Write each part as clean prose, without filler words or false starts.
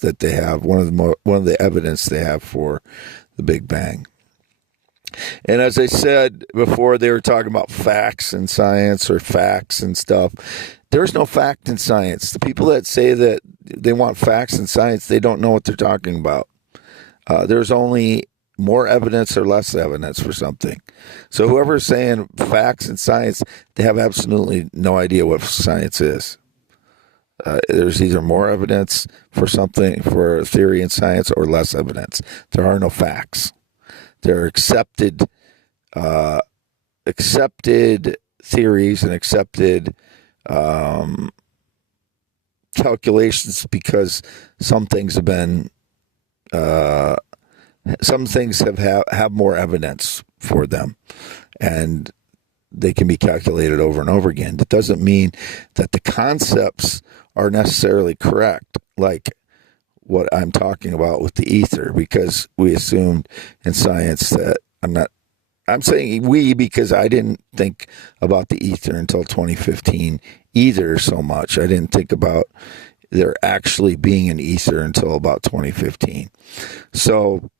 that they have, one of the evidence they have for the Big Bang. And as I said before, they were talking about facts in science or facts and stuff. There's no fact in science. The people that say that they want facts in science, they don't know what they're talking about. There's only more evidence or less evidence for something. So whoever's saying facts in science, they have absolutely no idea what science is. There's either more evidence for something, for a theory in science, or less evidence. There are no facts. There are accepted theories and accepted calculations because some things have been, some things have more evidence for them, and they can be calculated over and over again. That doesn't mean that the concepts are necessarily correct, like what I'm talking about with the ether, because we assumed in science that I'm saying we because I didn't think about the ether until 2015 either so much. I didn't think about there actually being an ether until about 2015. So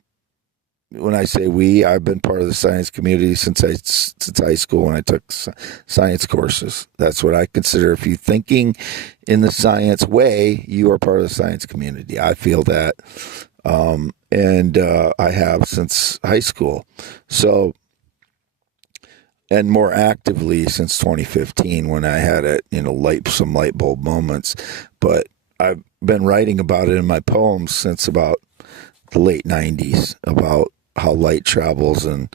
when I say we, I've been part of the science community since high school when I took science courses. That's what I consider. If you're thinking in the science way, you are part of the science community. I feel that, and I have since high school. So, and more actively since 2015 when I had some light bulb moments. But I've been writing about it in my poems since about the late 90s about how light travels, and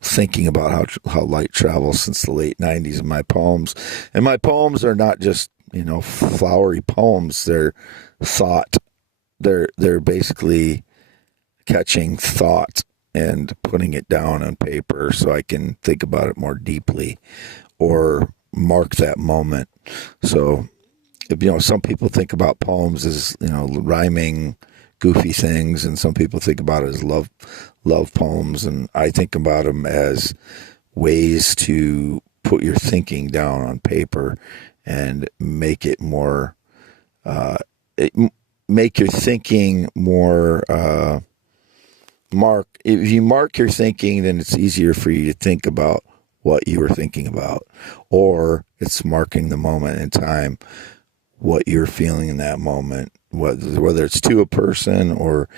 thinking about how light travels since the late 90s in my poems. And my poems are not just flowery poems. They're thought. They're basically catching thought and putting it down on paper so I can think about it more deeply or mark that moment. So if some people think about poems as rhyming goofy things, and some people think about it as love poems, and I think about them as ways to put your thinking down on paper and make it more make your thinking more if you mark your thinking, then it's easier for you to think about what you were thinking about, or it's marking the moment in time, what you're feeling in that moment, whether it's to a person or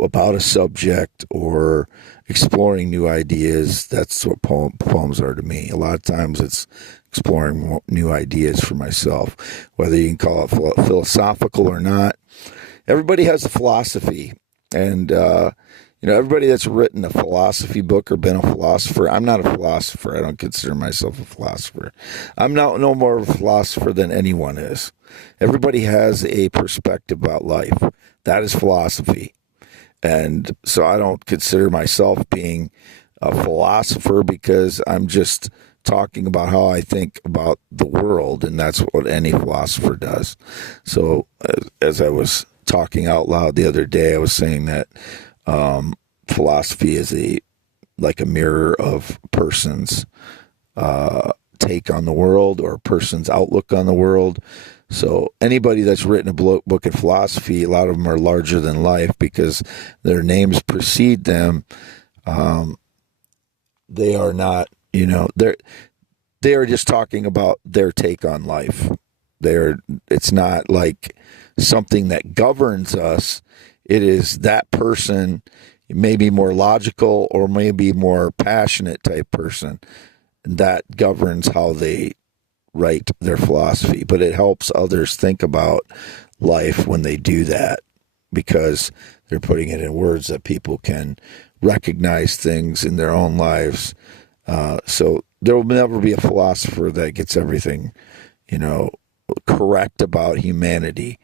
about a subject or exploring new ideas. That's what poems are to me. A lot of times it's exploring new ideas for myself, whether you can call it philosophical or not. Everybody has a philosophy, and everybody that's written a philosophy book or been a philosopher. I'm not a philosopher. I don't consider myself a philosopher. I'm no more of a philosopher than anyone is. Everybody has a perspective about life. That is philosophy. And so I don't consider myself being a philosopher because I'm just talking about how I think about the world, and that's what any philosopher does. So as I was talking out loud the other day, I was saying that philosophy is like a mirror of a person's take on the world or a person's outlook on the world. So anybody that's written a book of philosophy, a lot of them are larger than life because their names precede them. They are not, they are just talking about their take on life. It's not like something that governs us. It is that person, maybe more logical or maybe more passionate type person, that governs how they write their philosophy. But it helps others think about life when they do that, because they're putting it in words that people can recognize things in their own lives. So there will never be a philosopher that gets everything, correct about humanity.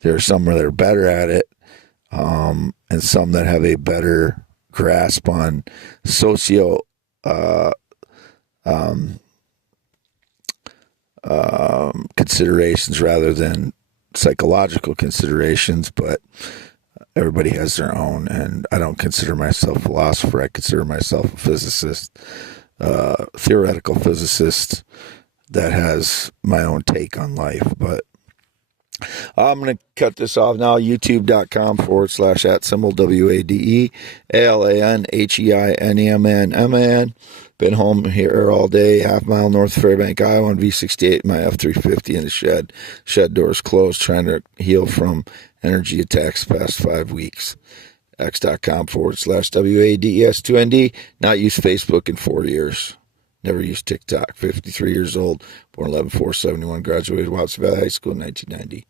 There are some that are better at it, and some that have a better grasp on considerations rather than psychological considerations, but everybody has their own, and I don't consider myself a philosopher. I consider myself a physicist, theoretical physicist that has my own take on life. But I'm going to cut this off now. YouTube.com/@WADE ALANHEINEMN. Been home here all day, half-mile north of Fairbank, Iowa, on V68, my F350 in the shed. Shed doors closed, trying to heal from energy attacks the past 5 weeks. X.com/WADES2ND. Not used Facebook in 4 years. Never used TikTok. 53 years old, born 11/4/71, graduated Watson Valley High School in 1990.